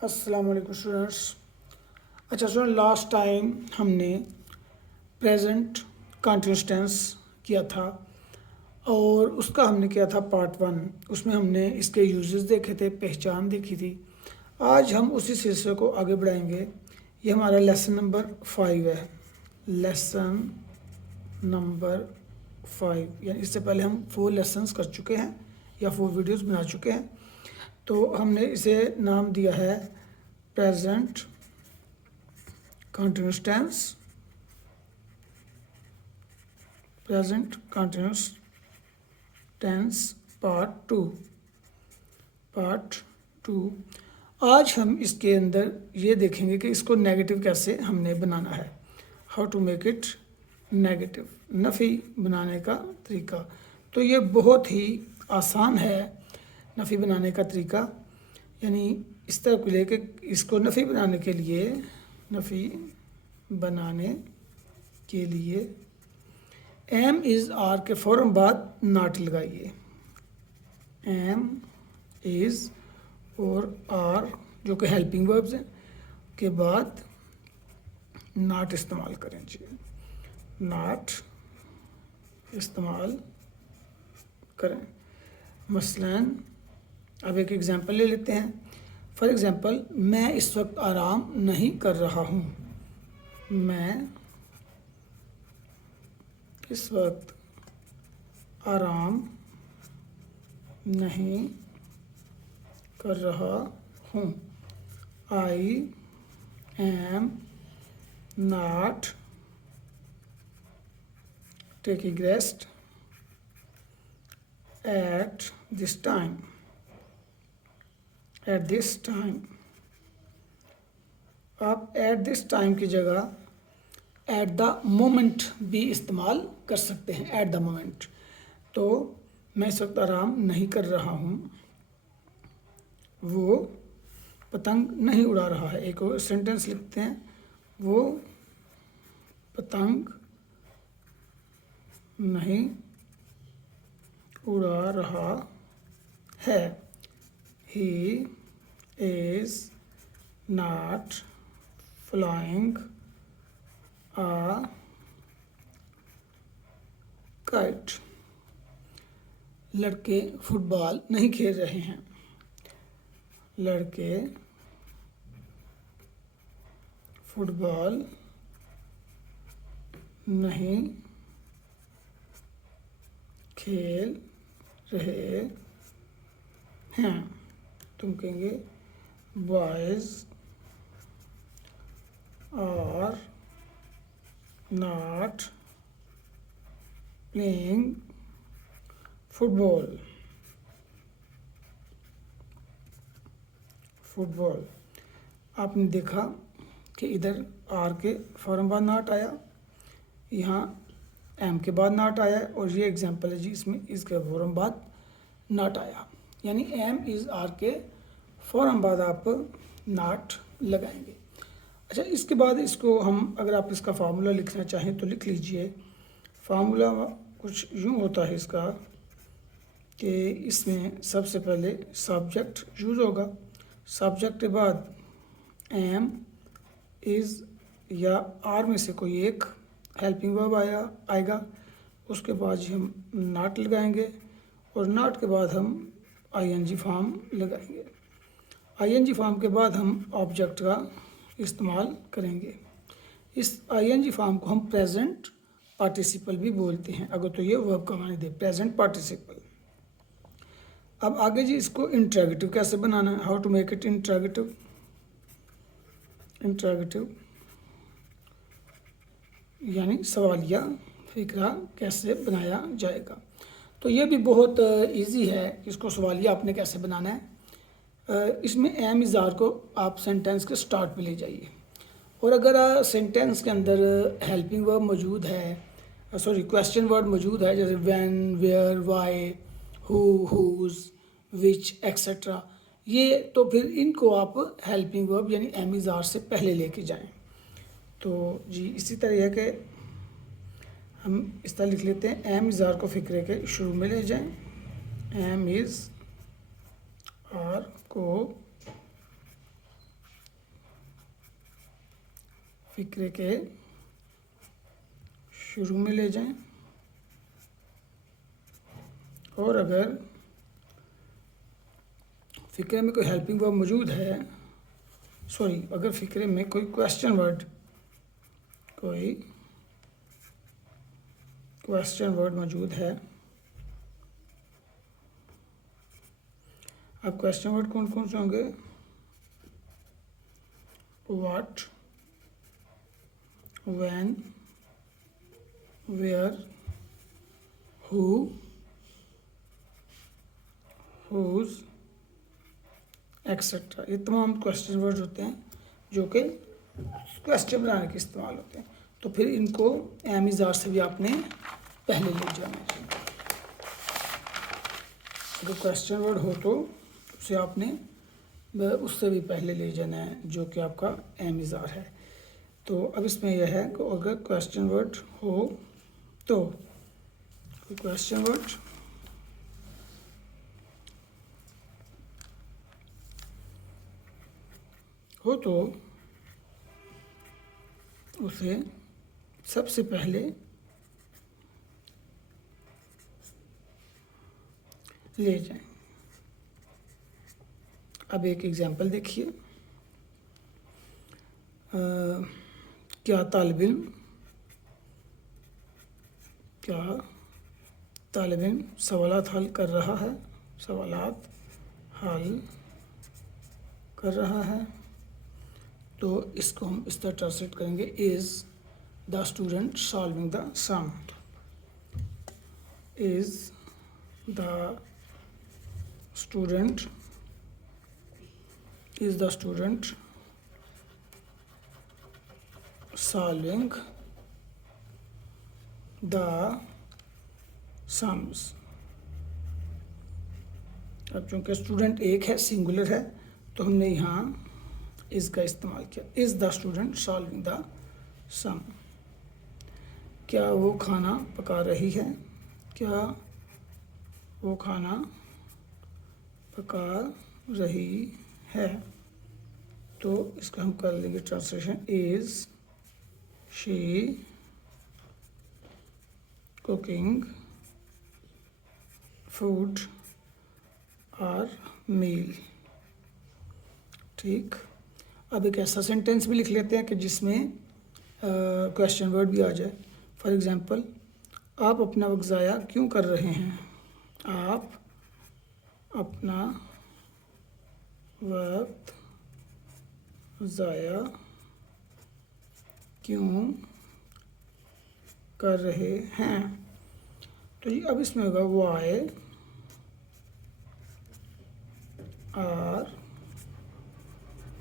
अस्सलाम वालेकुम स्टूडेंट्स। अच्छा स्टूडेंट, लास्ट टाइम हमने प्रेजेंट कंटिन्यूअस टेंस किया था और उसका हमने किया था पार्ट 1। उसमें हमने इसके यूजेस देखे थे, पहचान देखी थी। आज हम उसी सिलसिले को आगे बढ़ाएंगे। ये हमारा लेसन नंबर 5 है। लेसन नंबर 5 यानी इससे पहले हम 4 लेसन्स कर चुके हैं या 4 वीडियोस बना चुके हैं। तो हमने इसे नाम दिया है present continuous tense. Present continuous tense part two. आज हम इसके अंदर ये देखेंगे कि इसको नेगेटिव कैसे हमने बनाना है। How to make it negative, नफ़ी बनाने का तरीका। तो ये बहुत ही आसान है नफ़ी बनाने का तरीका। यानी इस तरह को लेके इसको नफ़ी बनाने के लिए एम इज़ आर के फ़ौरन बाद नाट लगाइए। एम इज़ और आर जो कि हेल्पिंग वर्ब्स हैं के बाद नाट इस्तेमाल करें। जी, नाट इस्तेमाल करें। मसलन अब एक एग्ज़ाम्पल ले लेते हैं। फॉर एग्ज़ाम्पल, मैं इस वक्त आराम नहीं कर रहा हूँ। मैं इस वक्त आराम नहीं कर रहा हूँ। I am not taking rest at this time. आप एट दिस टाइम की जगह एट द मोमेंट भी इस्तेमाल कर सकते हैं। At the moment. तो मैं इस वक्त आराम नहीं कर रहा हूँ, वो पतंग नहीं उड़ा रहा है। एक और सेंटेंस लिखते हैं, वो पतंग नहीं उड़ा रहा है। He is not flying a kite. लड़के फुटबॉल नहीं खेल रहे हैं। लड़के फुटबॉल नहीं खेल रहे हैं। तुम कहेंगे boys are not playing football. आपने देखा कि इधर आर के फ़ौरन बाद नॉट आया, यहाँ एम के बाद नॉट आया और ये एग्जांपल है जी, इसमें इसके फ़ौरन बाद नॉट आया। यानी एम इज़ आर के फ़ौरन बाद आप नॉट लगाएंगे। अच्छा, इसके बाद इसको हम अगर आप इसका फार्मूला लिखना चाहें तो लिख लीजिए। फार्मूला कुछ यूँ होता है इसका कि इसमें सबसे पहले सब्जेक्ट यूज़ होगा। सब्जेक्ट के बाद एम इज़ या आर में से कोई एक हेल्पिंग वर्ब आएगा। उसके बाद हम नॉट लगाएंगे और नॉट के बाद हम आईएनजी फॉर्म लगाएंगे। आईएनजी फॉर्म के बाद हम ऑब्जेक्ट का इस्तेमाल करेंगे। इस आईएनजी फॉर्म को हम प्रेजेंट पार्टिसिपल भी बोलते हैं अगर तो ये वर्ब का माने दे, प्रेजेंट पार्टिसिपल। अब आगे जी इसको इंट्रोगेटिव कैसे बनाना है। How to make it interrogative यानी सवालिया फिक्रा कैसे बनाया जाएगा। तो ये भी बहुत इजी है, इसको सवालिया आपने कैसे बनाना है। इसमें एम इज़ आर को आप सेंटेंस के स्टार्ट पे ले जाइए और अगर सेंटेंस के अंदर हेल्पिंग वर्ब मौजूद है, क्वेश्चन वर्ड मौजूद है, जैसे when, where, why, who, whose, which etcetera, ये तो फिर इनको आप हेल्पिंग वर्ब यानी एम इज़ आर से पहले लेके जाएं। तो जी इसी तरह के हम इस तरह लिख लेते हैं, एम इज़ आर को फिक्रे के शुरू में ले जाएं। एम इज़ आर को फ़िक्रे के शुरू में ले जाएं, और अगर फ़िक्रे में कोई हेल्पिंग वर्ब मौजूद है, अगर फ़िक्रे में कोई क्वेश्चन वर्ड मौजूद है। अब क्वेश्चन वर्ड कौन कौन से होंगे? What, when, where, who, whose, etcetera. ये तमाम क्वेश्चन वर्ड्स होते हैं जो कि क्वेश्चन बनाने के इस्तेमाल होते हैं। तो फिर इनको एम इज़ आर से भी आपने पहले ले जाना है। अगर क्वेश्चन वर्ड हो तो उसे आपने उससे भी पहले ले जाना है, जो कि आपका एम इज़ आर है। तो अब इसमें यह है कि अगर क्वेश्चन वर्ड हो तो क्वेश्चन वर्ड हो तो उसे सबसे पहले ले जाएं। अब एक एग्जांपल देखिए। क्या तालिब इल्म सवालात हल कर रहा है। तो इसको हम इस तरह ट्रांसलेट करेंगे, is the student solving the sum. Is the student solving the sums. अब चूँकि स्टूडेंट एक है, सिंगुलर है, तो हमने यहाँ इज़ का इस्तेमाल किया। Is the student solving the sum. क्या वो खाना पका रही है? क्या वो खाना पका रही है? तो इसका हम कर लेंगे translation, is she cooking food और मील। ठीक। अब एक ऐसा सेंटेंस भी लिख लेते हैं कि जिसमें क्वेश्चन वर्ड भी आ जाए। फॉर एग्ज़ाम्पल, आप अपना वक्त ज़ाया क्यों कर रहे हैं? आप अपना वक्त ज़ाया क्यों कर रहे हैं? तो ये अब इसमें होगा why are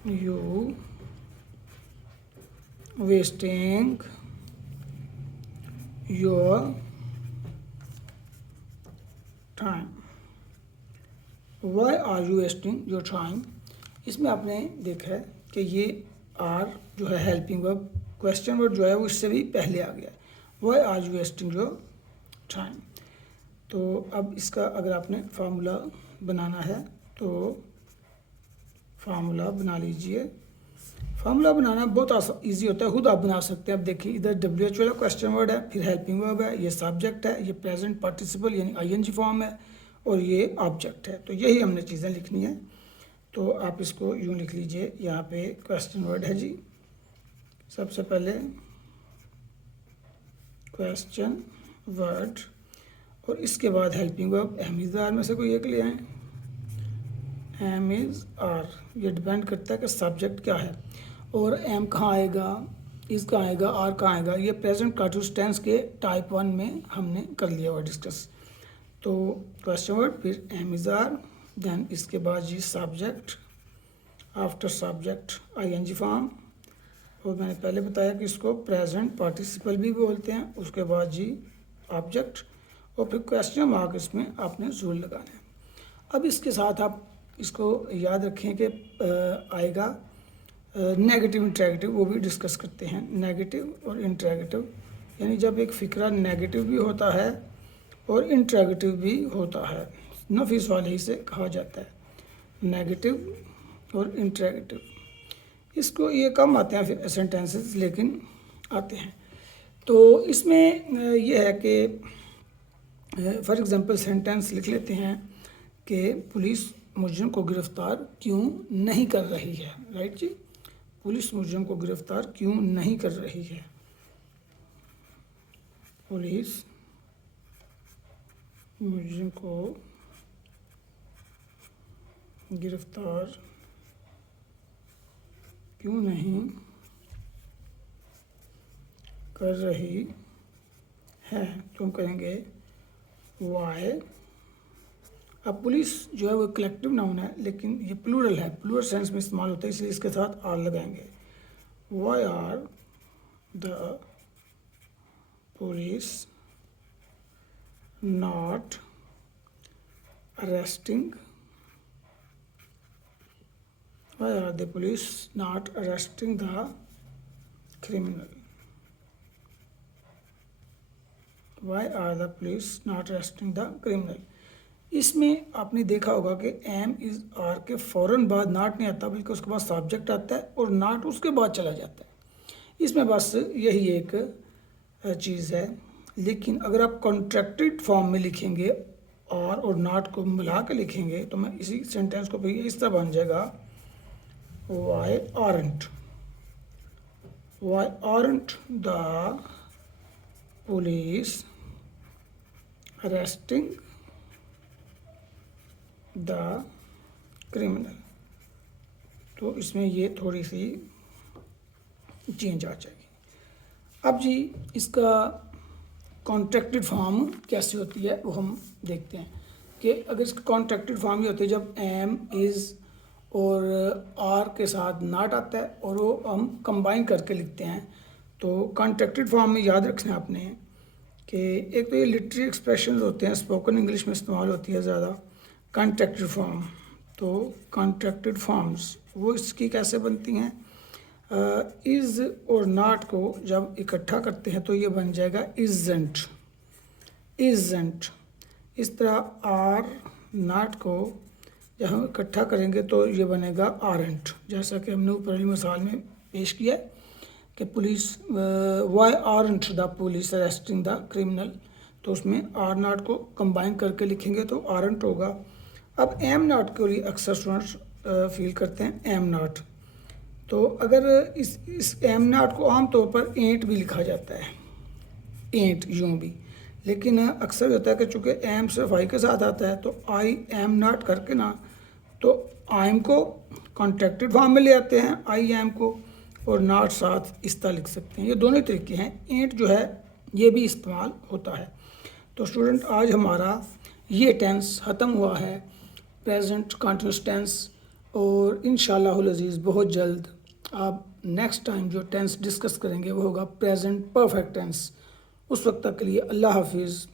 you wasting your time. Why are you wasting your time, इसमें आपने देखा है कि ये आर जो है हेल्पिंग वर्ब, क्वेश्चन वर्ड जो है वो इससे भी पहले आ गया। Why are you wasting your time. तो अब इसका अगर आपने फार्मूला बनाना है तो फार्मूला बना लीजिए। फार्मूला बनाना बहुत ईजी होता है, खुद आप बना सकते हैं। अब देखिए, इधर WH वाला क्वेश्चन वर्ड है, फिर हेल्पिंग वर्ब है, ये सब्जेक्ट है, ये प्रेजेंट पार्टिसिपल यानी ING फॉर्म है, और ये ऑब्जेक्ट है। तो यही हमने चीज़ें लिखनी है। तो आप इसको यूँ लिख लीजिए, यहाँ पे क्वेश्चन वर्ड है जी, सबसे पहले क्वेश्चन वर्ड, और इसके बाद helping verb. Am is are में से कोई एक ले आए। एम इज़ आर, ये डिपेंड करता है कि सब्जेक्ट क्या है, और एम कहाँ आएगा, इज़ कहाँ आएगा, आर कहाँ आएगा। ये प्रेजेंट कंटिन्यूअस टेंस के टाइप 1 में हमने कर लिया हुआ डिस्कस। तो क्वेश्चन वर्ड, फिर एम इज़ आर, देन इसके बाद जी subject, after subject ING form, और मैंने पहले बताया कि इसको प्रेजेंट पार्टिसिपल भी बोलते हैं। उसके बाद जी ऑब्जेक्ट, और फिर क्वेश्चन मार्क इसमें आपने ज़रूर लगाना है। अब इसके साथ आप इसको याद रखें कि आएगा नेगेटिव इंटरेगेटिव, वो भी डिस्कस करते हैं। नेगेटिव और इंटरेगेटिव, यानी जब एक फ़िक्रा नेगेटिव भी होता है और इंटरेगेटिव भी होता है, नफीस वाले ही से कहा जाता है नेगेटिव और इंटरेगेटिव। इसको ये कम आते हैं फिर सेंटेंसेस, लेकिन आते हैं। तो इसमें ये है कि फॉर एग्ज़ाम्पल सेंटेंस लिख लेते हैं कि पुलिस मुजरिम को गिरफ़्तार क्यों नहीं कर रही है। राइट जी, पुलिस मुजरिम को गिरफ़्तार क्यों नहीं कर रही है। पुलिस मुजरिम को गिरफ़्तार क्यों नहीं कर रही है, तो हम कहेंगे वाई। अब पुलिस जो है वो कलेक्टिव नाउन है, लेकिन ये प्लूरल है, प्लूरल सेंस में इस्तेमाल होता है, इसलिए इसके साथ आर लगाएंगे। Why are the police not arresting, why are the police not arresting the criminal? Why are the police not arresting the criminal? इसमें आपने देखा होगा कि एम इज आर के फ़ौरन बाद नाट नहीं आता, बल्कि उसके बाद सब्जेक्ट आता है और नाट उसके बाद चला जाता है। इसमें बस यही एक चीज़ है। लेकिन अगर आप कॉन्ट्रैक्टेड फॉर्म में लिखेंगे और नाट को मिला के लिखेंगे, तो मैं इसी सेंटेंस को भी इस तरह बन जाएगा, why aren't the police arresting the criminal? तो इसमें ये थोड़ी सी चेंज आ जाएगी। अब जी इसका कॉन्ट्रैक्टेड फॉर्म कैसे होती है वो हम देखते हैं कि अगर इसका कॉन्ट्रैक्टेड फॉर्म ये होती है जब एम इज़ और आर के साथ नाट आता है और वो हम कंबाइन करके लिखते हैं। तो कॉन्ट्रैक्टेड फॉर्म में याद रखना है आपने कि एक तो ये लिटरेरी एक्सप्रेशंस होते हैं, स्पोकन इंग्लिश में इस्तेमाल होती है ज़्यादा कॉन्ट्रैक्टेड फॉर्म। तो कॉन्ट्रैक्टेड फॉर्म्स वो इसकी कैसे बनती हैं, इज़ और नाट को जब इकट्ठा करते हैं तो ये बन जाएगा इज़ेंट। इस तरह आर नाट को जब हम इकट्ठा करेंगे तो ये बनेगा आरेंट, जैसा कि हमने ऊपर वाली मिसाल में पेश किया कि police why aren't the police arresting the criminal, तो उसमें आर नाट को कंबाइन करके लिखेंगे तो आरेंट होगा। अब एम नाट के लिए अक्सर स्टूडेंट्स फील करते हैं एम नाट, तो अगर इस एम नाट को आमतौर पर एंट भी लिखा जाता है, एंट यूँ भी, लेकिन अक्सर होता है कि चूँकि एम सिर्फ आई के साथ आता है तो आई एम नाट करके ना तो आई एम को कॉन्ट्रैक्टेड फॉर्म में ले आते हैं आई एम को, और नाट साथ इस तरह लिख सकते हैं। ये दोनों तरीके हैं। एंट जो है ये भी इस्तेमाल होता है। तो स्टूडेंट आज हमारा ये टेंस ख़त्म हुआ है, प्रेजेंट कंटिन्यूअस टेंस, और इंशाअल्लाह अज़ीज़ बहुत जल्द आप नेक्स्ट टाइम जो टेंस डिस्कस करेंगे वो होगा प्रेजेंट परफेक्ट टेंस। उस वक्त तक के लिए अल्लाह हाफिज़।